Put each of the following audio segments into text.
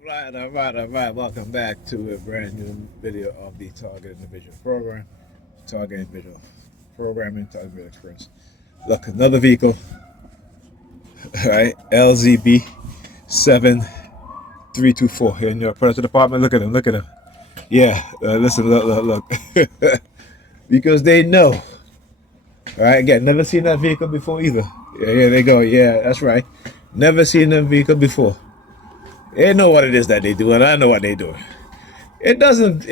All right. Welcome back to a brand new video of the Target Individual Program. Target Individual Programming, Target Individual Experience. Look, another vehicle, all right, LZB 7324 here in your Predator Department. Look at him, look at him. Yeah, listen, look. Because they know, all right, again, never seen that vehicle before either. Yeah, they go. Yeah, that's right. Never seen that vehicle before. They know what it is that they do, and I know what they do. It doesn't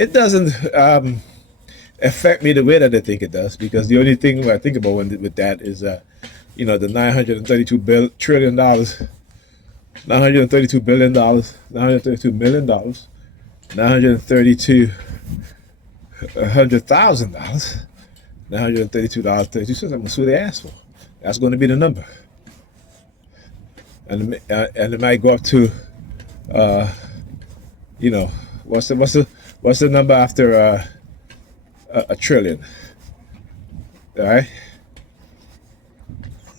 affect me the way that they think it does, because the only thing I think about with that is, the 932 trillion dollars, $932 billion, $932 million, 932 $100,000, $932.32. I'm gonna sue the ass for. That's going to be the number, and it might go up to, uh, you know, what's the number after a trillion? All right,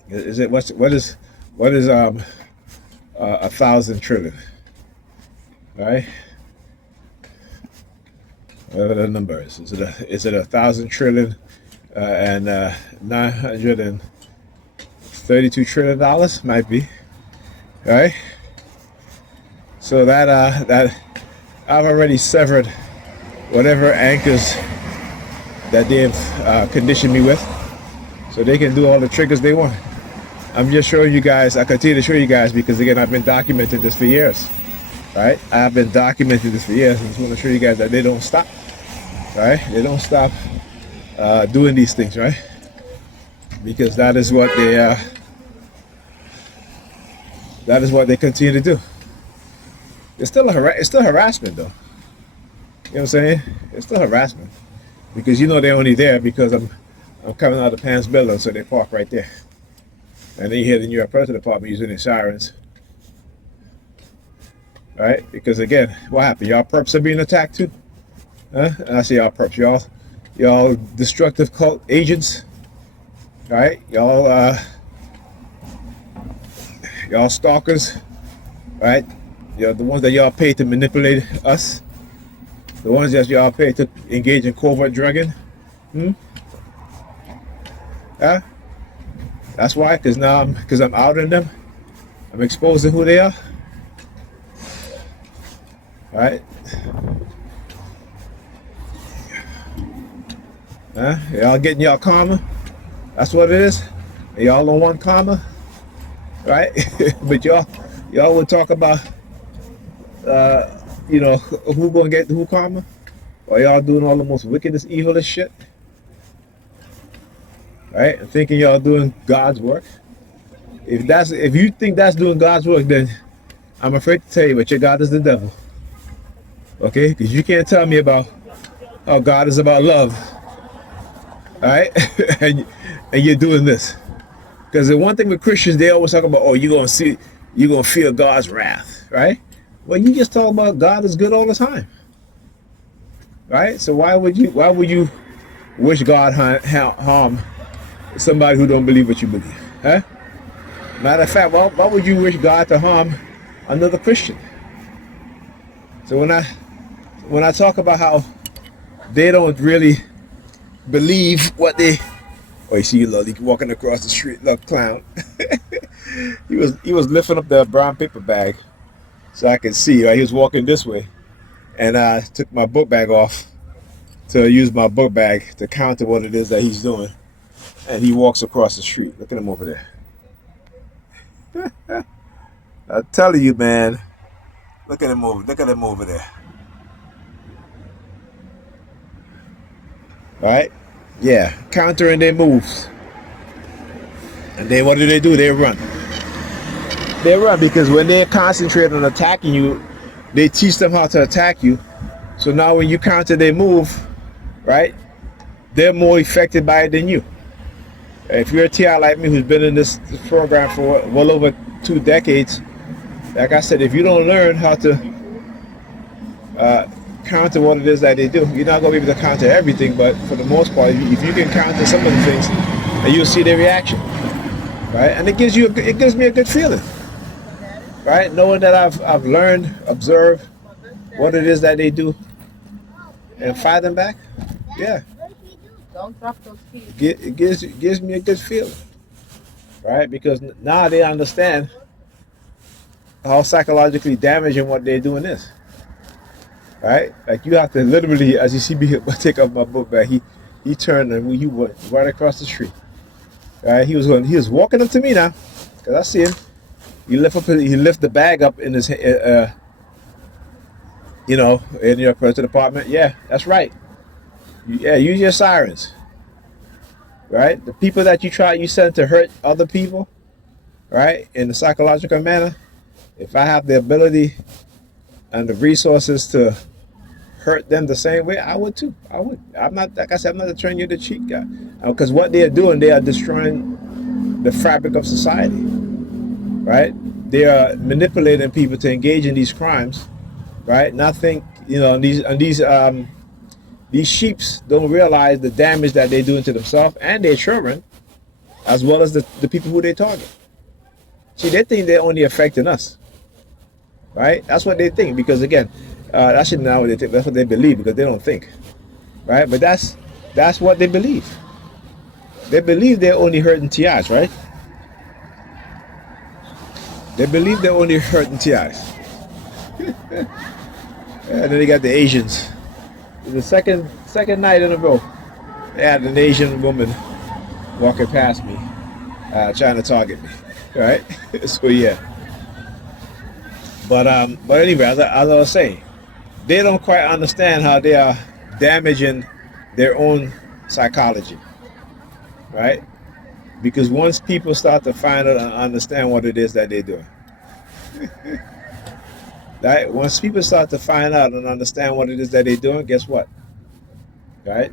is it what is 1,000 trillion? All right, whatever the number is. Is it 1,000 trillion and $932 trillion? Might be. All right. So that I've already severed whatever anchors that they've conditioned me with, so they can do all the triggers they want. I'm just showing you guys. I continue to show you guys because, again, I've been documenting this for years. Right? I've been documenting this for years, and I just want to show you guys that they don't stop. Right? They don't stop doing these things. Right? Because that is what they continue to do. It's still harassment, though. You know what I'm saying? It's still harassment, because they're only there because I'm coming out of Pam's building, so they park right there. And then you hear the NY Predators Department using their sirens, right? Because, again, what happened? Y'all perps are being attacked too, huh? And I say y'all perps, y'all destructive cult agents, right? Y'all stalkers, right? The ones that y'all pay to manipulate us, the ones that y'all pay to engage in covert drugging. Huh? That's why, because I'm outing them. I'm exposing who they are. All right? Huh? Y'all getting y'all karma. That's what it is. Y'all don't want karma, right? But y'all would talk about, who gonna get who karma, while y'all doing all the most wickedest, evilest shit, right? And thinking y'all doing God's work. If you think that's doing God's work, then I'm afraid to tell you, but your God is the devil. Okay? Because you can't tell me about how God is about love, all right? and you're doing this. Because the one thing with Christians, they always talk about, oh, you're gonna feel God's wrath, right? Well, you just talk about God is good all the time, right? So why would you wish God harm somebody who don't believe what you believe, huh? Matter of fact, why would you wish God to harm another Christian? So when I talk about how they don't really believe what they, oh, you see, look, he walking across the street, look, clown. he was lifting up the brown paper bag so I could see. Right, he was walking this way, and I took my book bag off to use my book bag to counter what it is that he's doing, and he walks across the street. Look at him over there. I'm telling you, man. Look at him over there. All right? Yeah, countering their moves. And then what do? They run. They run because when they concentrate on attacking you, they teach them how to attack you. So now when you counter their move, right, they're more affected by it than you. If you're a TI like me who's been in this program for well over 2 decades, like I said, if you don't learn how to counter what it is that they do, you're not going to be able to counter everything, but for the most part, if you can counter some of the things, and you'll see their reaction, right? And it gives me a good feeling, right? Knowing that I've learned, observed what it is that they do, and fight them back. Yeah, Don't drop those keys. it gives me a good feeling, right? Because now they understand how psychologically damaging what they're doing is, right? Like you have to literally, as you see me take up my book bag, he turned and he went right across the street. Right? He was walking up to me now, cause I see him. He lift the bag up in his in your personal department. Yeah, that's right. Yeah, use your sirens, right? The people that you send to hurt other people, right, in a psychological manner. If I have the ability and the resources to hurt them the same way, I would too. I would. I'm not, like I said, I'm not turning you the cheat guy, because what they are doing, they are destroying the fabric of society, right? They are manipulating people to engage in these crimes, right? And I think these sheeps don't realize the damage that they're doing to themselves and their children, as well as the people who they target. See, they think they're only affecting us, right? That's what they think, because again, that's not what they think. That's what they believe, because they don't think, right? But that's what they believe. They believe they're only hurting TIs, right? They believe they're only hurting TIs. And then they got the Asians. The second night in a row, they had an Asian woman walking past me, trying to target me, right? So yeah. But anyway, as I was saying, they don't quite understand how they are damaging their own psychology, right? Because once people start to find out and understand what it is that they're doing, right? Once people start to find out and understand what it is that they're doing, guess what? Right?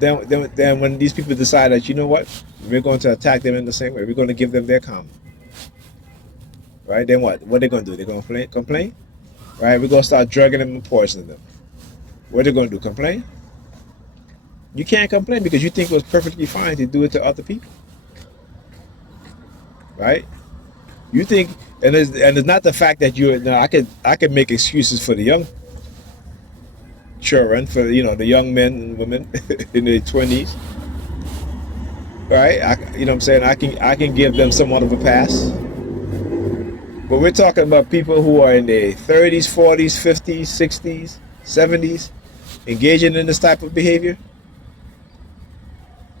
Then when these people decide that, you know what, we're going to attack them in the same way, we're going to give them their karma, right? Then what? What are they going to do? They're going to complain, right? We're going to start drugging them and poisoning them. What are they going to do? Complain? You can't complain, because you think it was perfectly fine to do it to other people, right? You think, and it's not the fact that I could make excuses for the young children, for the young men and women in their 20s, right? You know what I'm saying? I can give them somewhat of a pass. But we're talking about people who are in their 30s, 40s, 50s, 60s, 70s, engaging in this type of behavior,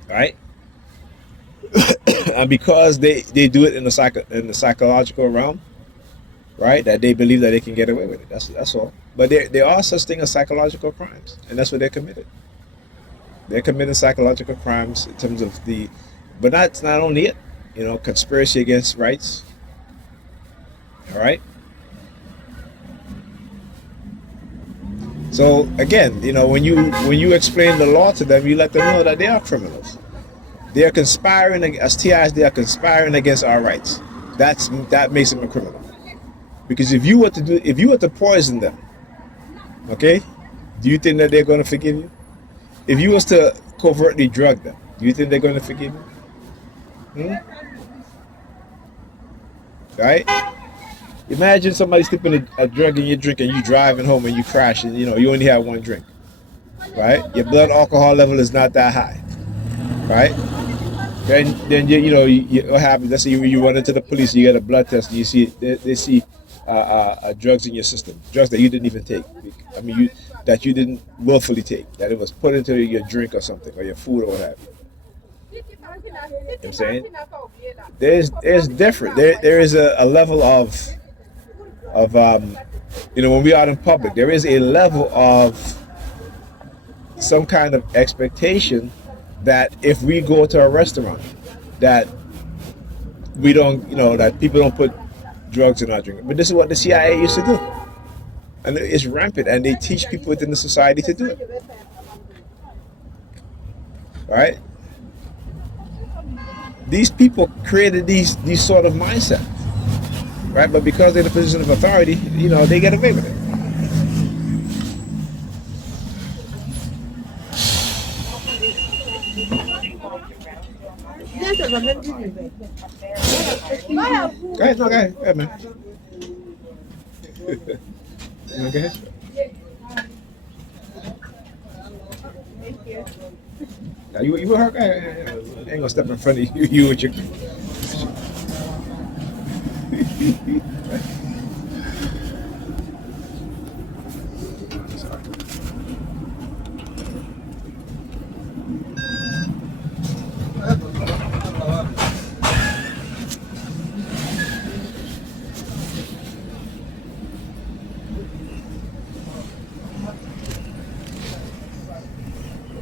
right? And because they do it in the psychological realm, right? That they believe that they can get away with it. That's all. But there are such things as psychological crimes, and that's what they're committed. They're committing psychological crimes in terms of but that's not only it. Conspiracy against rights. All right. So again, when you explain the law to them, you let them know that they are criminals. They are conspiring as TIs. They are conspiring against our rights. That makes them a criminal. Because if you were to poison them, okay, do you think that they're going to forgive you? If you was to covertly drug them, do you think they're going to forgive you? Right? Imagine somebody slipping a drug in your drink and you driving home and you crash and you only have one drink, right? Your blood alcohol level is not that high, right? Then what happens? Let's say you run into the police, you get a blood test, and you see they see drugs in your system, drugs that you didn't even take. I mean, that you didn't willfully take, that it was put into your drink or something, or your food or what have you. You know what I'm saying? There's different. There is a level of when we are out in public, there is a level of some kind of expectation that if we go to a restaurant, that we don't, that people don't put drugs in our drink. But this is what the CIA used to do, and it's rampant, and they teach people within the society to do it. Right? These people created these sort of mindset, right? But because they're in a position of authority, they get away with it. Go ahead, no, go ahead. Go ahead, man. No, go ahead. Now, you with her? Go ahead. I ain't gonna step in front of you, you with your.